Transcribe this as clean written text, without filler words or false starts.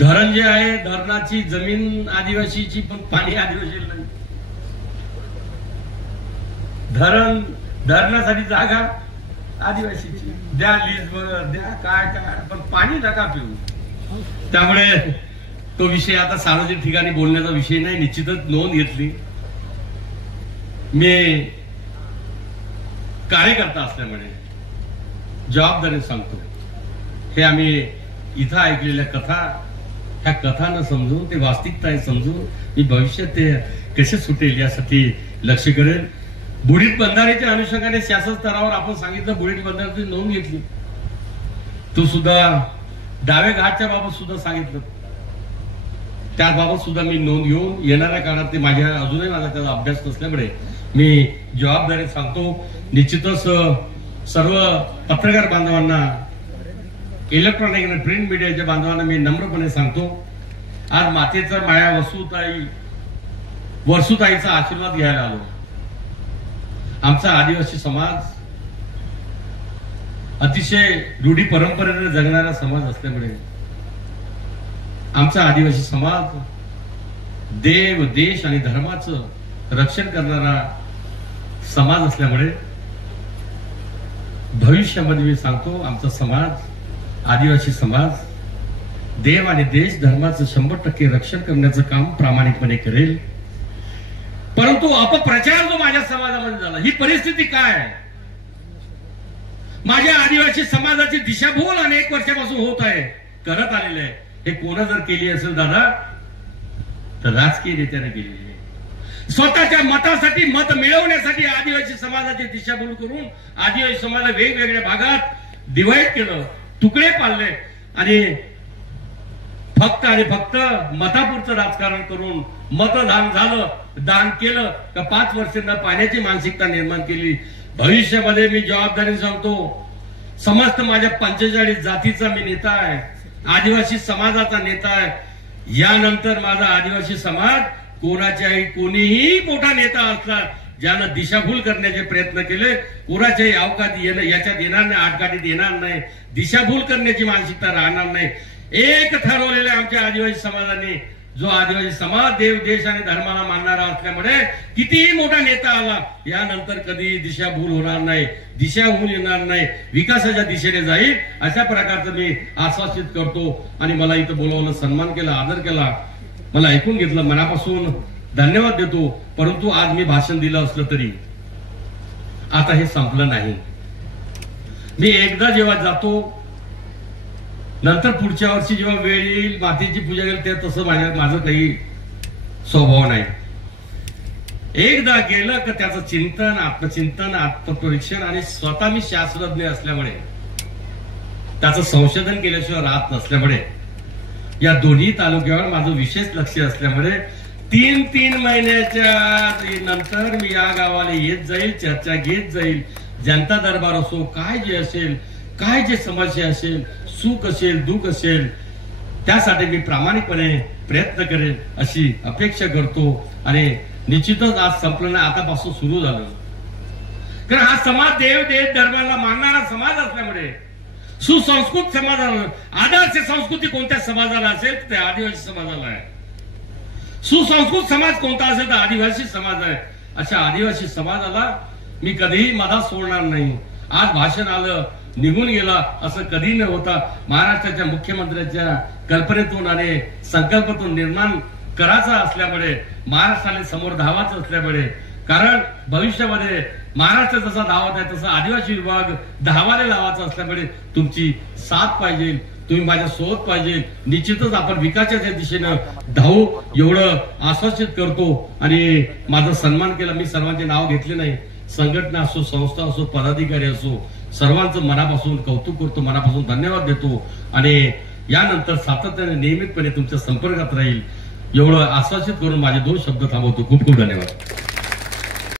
धरण जे आहे, धरणाची जमीन आदिवासीची, पण पाणी आदिवासी नाही. धरणासाठी जागा आदिवासीची, द्या लीज द्या, काय काय, पण पाणी नका पिऊ. त्यामुळे तो विषय आता सार्वजनिक ठिकाणी बोलण्याचा विषय नाही. निश्चितच नोंद घेतली. मी कार्यकर्ता असल्यामुळे जबाबदारी सांगतो. हे आम्ही इथं ऐकलेल्या कथा, ह्या कथा न समजून, ते वास्तविकता समजून मी भविष्यात ते कसे सुटेल यासाठी लक्ष करेल. बुडीत बंधाऱ्याच्या अनुषंगाने शासन स्तरावर आपण सांगितलं, बुडीत बंधाऱ्याची नोंद घेतली. तो सुद्धा डावे घाटच्या बाबत सुद्धा सांगितलं, त्याबाबत सुद्धा मी नोंद घेऊन येणाऱ्या काळात ते अजूनही माझा त्याचा अभ्यास नसल्यामुळे मी जबाबदारी सांगतो. निश्चितच सर्व पत्रकार बांधवांना, इलेक्ट्रॉनिक आणि प्रिंट मीडियाच्या बांधवांना मी नम्रपणे सांगतो, आज मातेचा माया वसुताईचा आशीर्वाद घ्यायला आलो. आमचा आदिवासी समाज अतिशय रूढी परंपरेने जगणारा समाज असल्यामुळे, आमचा आदिवासी समाज देव, देश आणि धर्माचं रक्षण करणारा समाज असल्यामुळे भविष्यामध्ये मी सांगतो, आमचा समाज, आदिवासी समाज देव आणि देश धर्माचं 100% रक्षण करण्याचं काम प्रामाणिकपणे करेल. परंतु अपप्रचार जो माझ्या समाजामध्ये झाला, ही परिस्थिती काय आहे? माझ्या आदिवासी समाजाची दिशाभूल अनेक वर्षापासून होत आहे, करत आलेले आहे. हे कोण जर केली असेल दादा, तर राजकीय नेत्याने केलेली आहे. स्वतःच्या मतासाठी, मत मिळवण्यासाठी आदिवासी समाजाची दिशाभूल करून आदिवासी समाजाला वेगवेगळ्या भागात डिवाइड केलं, तुकडे पाडले आणि फक्त मतापुरतं राजकारण करून मतदान झालं, दान केलं का 5 वर्ष न पाण्याची मानसिकता निर्माण केली. भविष्यामध्ये मी जबाबदारी सांगतो, समस्त माझ्या 45 जातीचा मी नेता आहे, आदिवासी समाजाचा नेता आहे. यानंतर माझा आदिवासी समाज कोणीही मोठा नेता असला, ज्यानं दिशाभूल करण्याचे प्रयत्न केले, कोणाच्याही अवकाळी याच्यात येणार नाही, आटकाटीत येणार नाही, दिशाभूल करण्याची मानसिकता राहणार नाही. एक ठरवलेल्या आमच्या आदिवासी समाजाने, जो आदिवासी समाज देव, देश आणि धर्माला मानणारा असल्यामुळे कितीही मोठा नेता आला, यानंतर कधी दिशाभूल होणार नाही, दिशाभूल येणार नाही, विकासाच्या दिशेने जाईल, अशा प्रकारचं मी आश्वासित करतो. आणि मला इथं बोलावलं, सन्मान केला, आदर केला, मला ऐकून घेतलं, मनापासून धन्यवाद देतो. परंतु आज मी भाषण दिलं असलं तरी आता हे संपलं नाही. मी एकदा जेव्हा जातो, नंतर पुढच्या वर्षी जेव्हा वेळ येईल, मातेची पूजा केली, ते तसं माझं काही स्वभाव नाही. एकदा गेलं का त्याचं चिंतन, आत्मचिंतन, आत्मपरीक्षण, आणि स्वतः मी शास्त्रज्ञ असल्यामुळे, त्याचं संशोधन केल्याशिवाय राहत नसल्यामुळे, या दोन्ही तालुक्यावर माझं विशेष लक्ष असल्यामुळे 3 महिन्याच्या नंतर मी या गावाला येत जाईल, चर्चा घेत जाईल. जनता दरबार असो, काय जे असेल, काय जे समस्या असेल, सुख असेल, दुःख असेल, त्यासाठी मी प्रामाणिकपणे प्रयत्न करेन अशी अपेक्षा करतो. आणि निश्चितच आज संपलं नाही, आतापासून सुरू झालं. कारण हा समाज देव, देश, धर्माला मानणारा समाज असल्यामुळे, सुसंस्कृत समाजाला, आदर्श संस्कृती कोणत्या समाजाला असेल ते आदिवासी समाजाला आहे. सुसंस्कृत समाज कोणता असेल तर आदिवासी समाज आहे. अशा आदिवासी समाजाला मी कधीही मधात सोडणार नाही. आज भाषण आलं, निघून गेला असं कधी न होता, महाराष्ट्राच्या मुख्यमंत्र्यांच्या कल्पनेतून आणि संकल्पातून निर्माण करायचा असल्यामुळे, महाराष्ट्राने समोर धावायचं असल्यामुळे, कारण भविष्यामध्ये महाराष्ट्र जसा धावत आहे तसा आदिवासी विभाग धावायला लावायचा असल्यामुळे तुमची साथ पाहिजे, तुम्ही माझ्या सोबत पाहिजे. निश्चितच आपण विकासाच्या दिशेनं धावू एवढं आश्वासित करतो. आणि माझा सन्मान केला. मी सर्वांचे नाव घेतले नाही, संघटना असो, संस्था असो, पदाधिकारी असो, सर्वांचं मनापासून कौतुक करतो, मनापासून धन्यवाद देतो. आणि यानंतर सातत्याने नियमितपणे तुमच्या संपर्कात राहील एवढं आश्वासित करून माझे 2 शब्द थांबवतो. खूप खूप धन्यवाद.